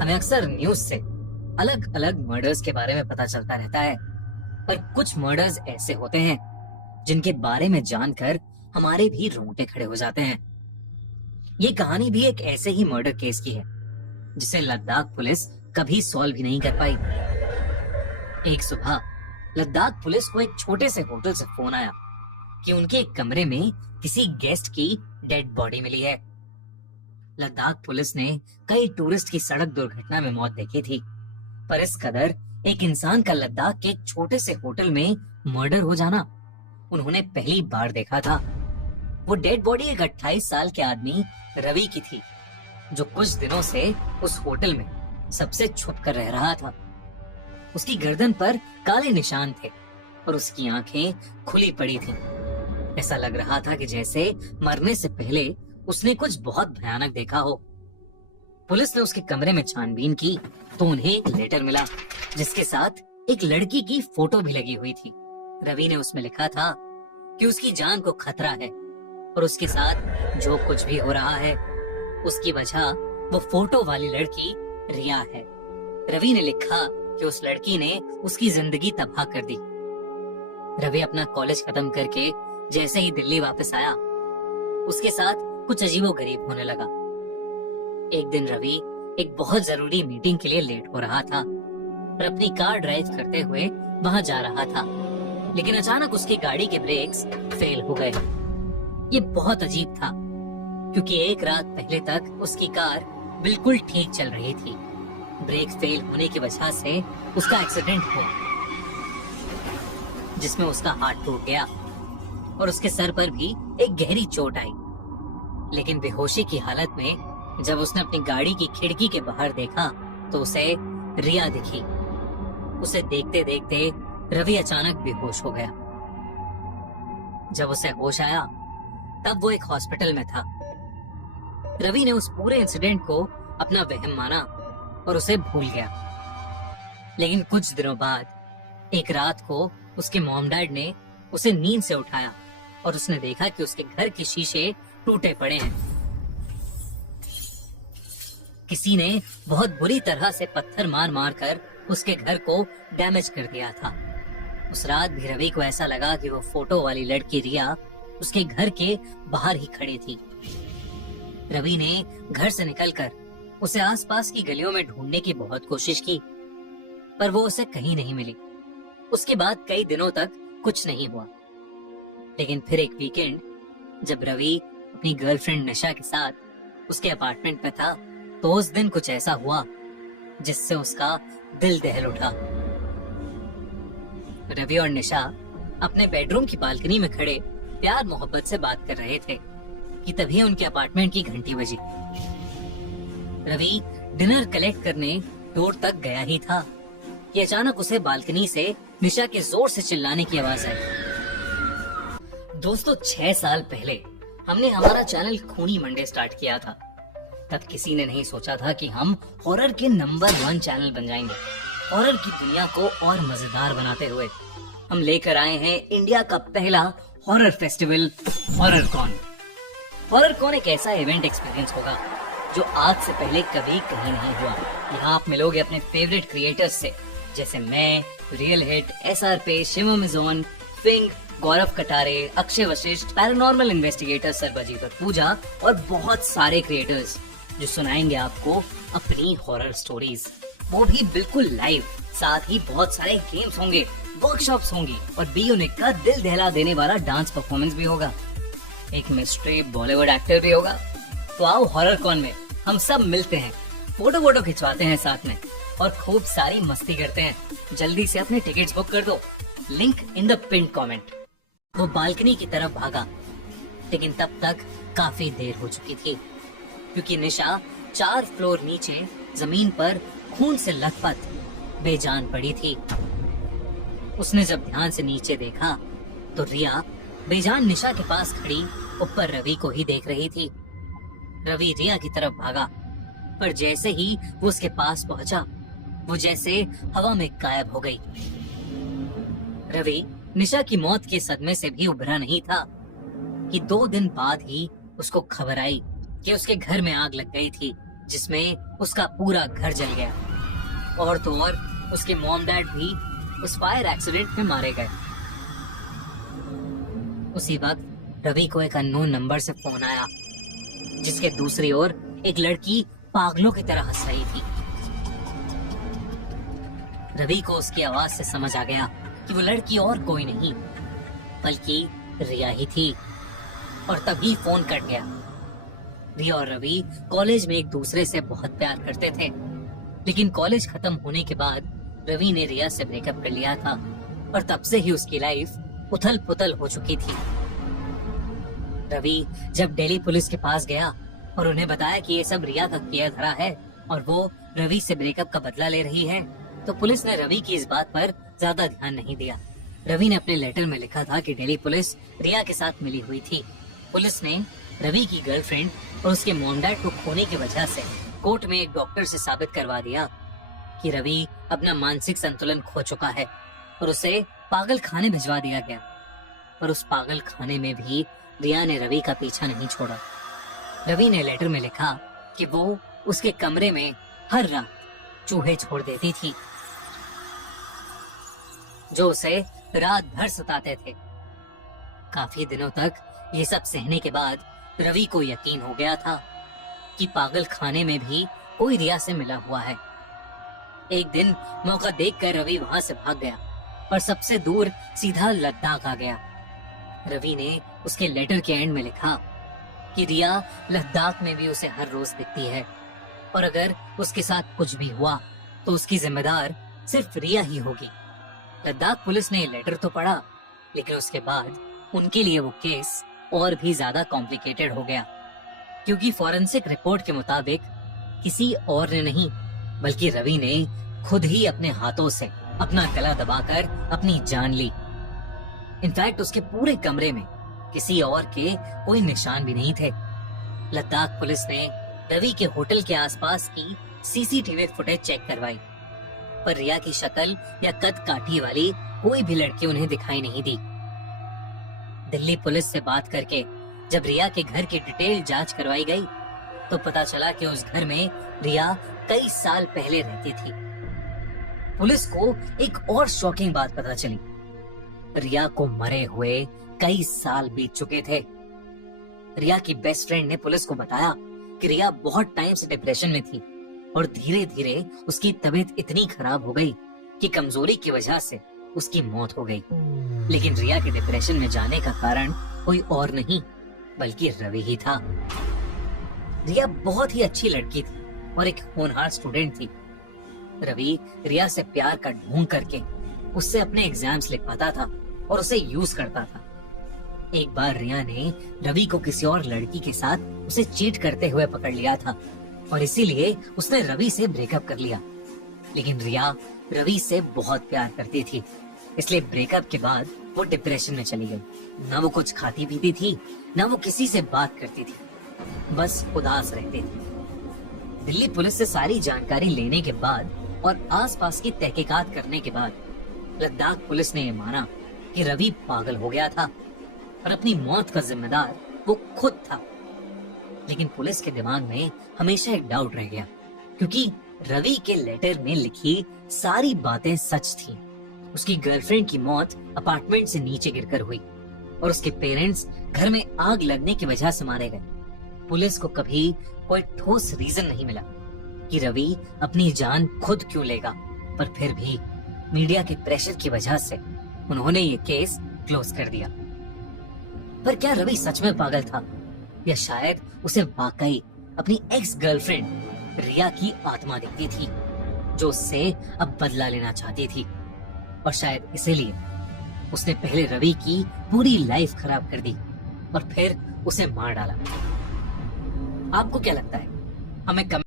हमें अक्सर न्यूज से अलग अलग मर्डर्स के बारे में पता चलता रहता है, पर कुछ मर्डर्स ऐसे होते हैं जिनके बारे में जानकर हमारे भी रोंगटे खड़े हो जाते हैं। ये कहानी भी एक ऐसे ही मर्डर केस की है जिसे लद्दाख पुलिस कभी सॉल्व ही नहीं कर पाई। एक सुबह लद्दाख पुलिस को एक छोटे से होटल से फोन आया कि उनके एक कमरे में किसी गेस्ट की डेड बॉडी मिली है। लद्दाख पुलिस ने कई टूरिस्ट की सड़क दुर्घटना में मौत देखी थी, पर इस कदर एक इंसान का लद्दाख के एक छोटे से होटल में मर्डर हो जाना उन्होंने पहली बार देखा था। वो डेड बॉडी एक 28 साल के आदमी रवि की थी, जो कुछ दिनों से उस होटल में सबसे छुप कर रह रहा था। उसकी गर्दन पर काले निशान थे और उसकी आंखें खुली पड़ी थीं। ऐसा लग रहा था कि जैसे मरने से पहले उसने कुछ बहुत भयानक देखा हो। पुलिस ने उसके कमरे में छानबीन की तो उन्हें एक लेटर मिला जिसके साथ एक लड़की की फोटो भी लगी हुई थी। रवि ने उसमें लिखा था कि उसकी जान को खतरा है और उसके साथ जो कुछ भी हो रहा है उसकी वजह वो फोटो वाली लड़की रिया है। रवि ने लिखा कि उस लड़की ने उसकी जिंदगी तबाह कर दी। रवि अपना कॉलेज खत्म करके जैसे ही दिल्ली वापस आया, उसके साथ कुछ अजीबोगरीब होने लगा। एक दिन रवि एक बहुत जरूरी मीटिंग के लिए लेट हो रहा था और अपनी कार ड्राइव करते हुए वहां जा रहा था, लेकिन अचानक उसकी गाड़ी के ब्रेक्स फेल हो गए। ये बहुत अजीब था क्योंकि एक रात पहले तक उसकी कार बिल्कुल ठीक चल रही थी। ब्रेक फेल होने की वजह से उसका एक्सीडेंट हुआ जिसमें उसका हाथ टूट गया और उसके सर पर भी एक गहरी चोट आई। लेकिन बेहोशी की हालत में जब उसने अपनी गाड़ी की खिड़की के बाहर देखा तो उसे रिया दिखी। उसे देखते देखते रवि अचानक बेहोश हो गया। जब उसे होश आया तब वो एक हॉस्पिटल में था। रवि ने उस पूरे इंसिडेंट को अपना वहम माना और उसे भूल गया। लेकिन कुछ दिनों बाद एक रात को उसके मॉम डैड ने उसे नींद से उठाया और उसने देखा कि उसके घर के शीशे टूटे पड़े हैं। किसी ने बहुत बुरी तरह से पत्थर मार मार कर उसके घर को डैमेज कर दिया था। उस रात भी रवि को ऐसा लगा कि वो फोटो वाली लड़की रिया उसके घर के बाहर ही खड़ी थी। रवि ने घर से निकलकर उसे आसपास की गलियों में ढूंढने की बहुत कोशिश की, पर वो उसे कहीं नहीं मिली। उसके बाद कई दिनों तक कुछ नहीं हुआ। लेकिन फिर एक वीकेंड जब रवि अपनी गर्लफ्रेंड निशा के साथ उसके अपार्टमेंट में था तो उस दिन कुछ ऐसा हुआ जिससे उसका दिल दहल उठा। रवि और निशा अपने बेडरूम की बालकनी में खड़े प्यार मोहब्बत से बात कर रहे थे कि तभी उनके अपार्टमेंट की घंटी बजी। रवि डिनर कलेक्ट करने डोर तक गया ही था कि अचानक उसे बालकनी से निशा के जोर से चिल्लाने की आवाज आई। दोस्तों, 6 साल पहले हमने हमारा चैनल खूनी मंडे स्टार्ट किया था। तब किसी ने नहीं सोचा था कि हम हॉरर के नंबर 1 चैनल बन जाएंगे। हॉरर की दुनिया को और मजेदार बनाते हुए हम लेकर आए हैं इंडिया का पहला horror festival horror con. Horror con एक ऐसा इवेंट एक्सपीरियंस होगा जो आज से पहले कभी कहीं नहीं हुआ। यहाँ आप मिलोगे अपने फेवरेट क्रिएटर्स से, जैसे मैं, रियल हिट, SR पे, शिवम इज़ोन, फिंग, गौरव कटारे, अक्षय वशिष्ठ, पैरानॉर्मल इन्वेस्टिगेटर सरबजीत और पूजा और बहुत सारे क्रिएटर्स जो सुनाएंगे आपको अपनी हॉरर स्टोरीज, वो भी बिल्कुल लाइव। साथ ही बहुत सारे गेम्स होंगे, वर्कशॉप्स होंगी और बी यूनिक का दिल दहला देने वाला डांस परफॉर्मेंस भी होगा। एक मिस्ट्री बॉलीवुड एक्टर भी होगा। तो आओ हॉरर कॉन में हम सब मिलते हैं, फोटो वोटो खिंचवाते हैं साथ में और खूब सारी मस्ती करते हैं। जल्दी से अपने टिकट्स बुक कर दो, link in the pin comment. वो बालकनी की तरफ भागा, लेकिन तब तक काफी देर हो चुकी थी क्योंकि निशा 4 फ्लोर नीचे जमीन पर खून से लथपथ बेजान पड़ी थी। उसने जब ध्यान से नीचे देखा तो रिया बेजान निशा के पास खड़ी ऊपर रवि को ही देख रही थी। रवि रिया की तरफ भागा, पर जैसे ही वो उसके पास पहुंचा वो जैसे हवा में गायब हो गई। रवि निशा की मौत के सदमे से भी उभरा नहीं था कि 2 दिन बाद ही उसको खबर आई कि उसके घर में आग लग गई थी जिसमें उसका पूरा घर जल गया और तो और उसके मॉम डैड भी उस फायर एक्सीडेंट में मारे गए। उसी वक्त रवि को एक अननोन नंबर से फोन आया, जिसके दूसरी ओर एक लड़की पागलों की तरह हंस रही थी। रवि को उसकी आवाज से समझ आ गया कि वो लड़की और कोई नहीं बल्कि रिया ही थी, और तभी फोन कट गया। रिया और रवि कॉलेज में एक दूसरे से बहुत प्यार करते थे, लेकिन कॉलेज खत्म होने के बाद रवि ने रिया से ब्रेकअप कर लिया था और तब से ही उसकी लाइफ उथल पुथल हो चुकी थी। रवि जब दिल्ली पुलिस के पास गया और उन्हें बताया कि ये सब रिया का किया धरा है और वो रवि से ब्रेकअप का बदला ले रही है, तो पुलिस ने रवि की इस बात पर ज्यादा ध्यान नहीं दिया। रवि ने अपने लेटर में लिखा था कि दिल्ली पुलिस रिया के साथ मिली हुई थी। पुलिस ने रवि की गर्लफ्रेंड और उसके मॉम डैड को खोने की वजह से कोर्ट में एक डॉक्टर से साबित करवा दिया कि रवि अपना मानसिक संतुलन खो चुका है और उसे पागल खाने भिजवा दिया गया। पर उस पागल खाने में भी रिया ने रवि का पीछा नहीं छोड़ा। रवि ने लेटर में लिखा कि वो उसके कमरे में हर रात चूहे छोड़ देती थी, जो उसे रात भर सताते थे। काफी दिनों तक ये सब सहने के बाद रवि को यकीन हो गया था कि पागल खाने में भी कोई रिया से मिला हुआ है। एक दिन मौका देखकर रवि वहां से भाग गया और सबसे दूर सीधा लद्दाख आ गया। रवि ने उसके लेटर के एंड में लिखा कि रिया लद्दाख में भी उसे हर रोज दिखती है और अगर उसके साथ कुछ भी हुआ तो उसकी जिम्मेदार सिर्फ रिया ही होगी। लद्दाख पुलिस ने ये लेटर तो पढ़ा, लेकिन उसके बाद उनके लिए वो केस और भी ज्यादा कॉम्प्लिकेटेड हो गया, क्योंकि फॉरेंसिक रिपोर्ट के मुताबिक किसी और ने नहीं बल्कि रवि ने खुद ही अपने हाथों से अपना गला दबाकर अपनी जान ली। इनफैक्ट उसके पूरे कमरे में किसी और के कोई निशान भी नहीं थे। लद्दाख पुलिस ने रवि के होटल के आसपास की सीसीटीवी फुटेज चेक करवाई, पर रिया की शक्ल या कद काठी वाली कोई भी लड़की उन्हें दिखाई नहीं दी। दिल्ली पुलिस से बात करके जब रिया के घर की डिटेल जांच करवाई गई तो पता चला कि उस घर में रिया कई साल पहले रहती थी। पुलिस को एक और शॉकिंग बात पता चली। रिया को मरे हुए कई साल बीत चुके थे। रिया की बेस्ट फ्रेंड ने पुलिस को बताया कि रिया बहुत टाइम से डिप्रेशन में थी और धीरे धीरे उसकी तबीयत इतनी खराब हो गई कि कमजोरी की वजह से उसकी मौत हो गई। लेकिन रिया के डिप्रेशन में जाने का कारण कोई और नहीं बल्कि रवि ही था। रिया बहुत ही अच्छी लड़की थी और एक होनहार स्टूडेंट थी। रवि रिया से प्यार का ढोंग करके उससे अपने एग्जाम्स लिखवाता था और उसे यूज करता था। एक बार रिया ने रवि को किसी और लड़की के साथ उसे चीट करते हुए पकड़ लिया था और इसीलिए उसने रवि से ब्रेकअप कर लिया। लेकिन रिया रवि से बहुत प्यार करती थी, इसलिए ब्रेकअप के बाद वो डिप्रेशन में चली गई। ना वो कुछ खाती पीती थी, ना वो किसी से बात करती थी, बस उदास रहती थी। दिल्ली पुलिस से सारी जानकारी लेने के बाद और आसपास की तहकीकात करने के बाद लद्दाख पुलिस ने यह माना कि रवि पागल हो गया था और अपनी मौत का जिम्मेदार वो खुद था। लेकिन पुलिस के दिमाग में हमेशा एक डाउट रह गया, क्योंकि रवि के लेटर में लिखी सारी बातें सच थीं। उसकी गर्लफ्रेंड की मौत अपार्टमेंट से नीचे गिरकर हुई और उसके पेरेंट्स घर में आग लगने की वजह से मारे गए। पुलिस को कभी कोई ठोस रीजन नहीं मिला कि रवि अपनी जान खुद क्यों लेगा, पर फिर भी मीडिया के प्रेशर की वजह से उन्होंने ये केस क्लोज कर दिया। पर क्या रवि सच में पागल था या शायद उसे वाकई अपनी एक्स गर्लफ्रेंड रिया की आत्मा दिखती थी जो उससे अब बदला लेना चाहती थी, और शायद इसीलिए उसने पहले रवि की पूरी लाइफ खराब कर दी और फिर उसे मार डाला। आपको क्या लगता है? हमें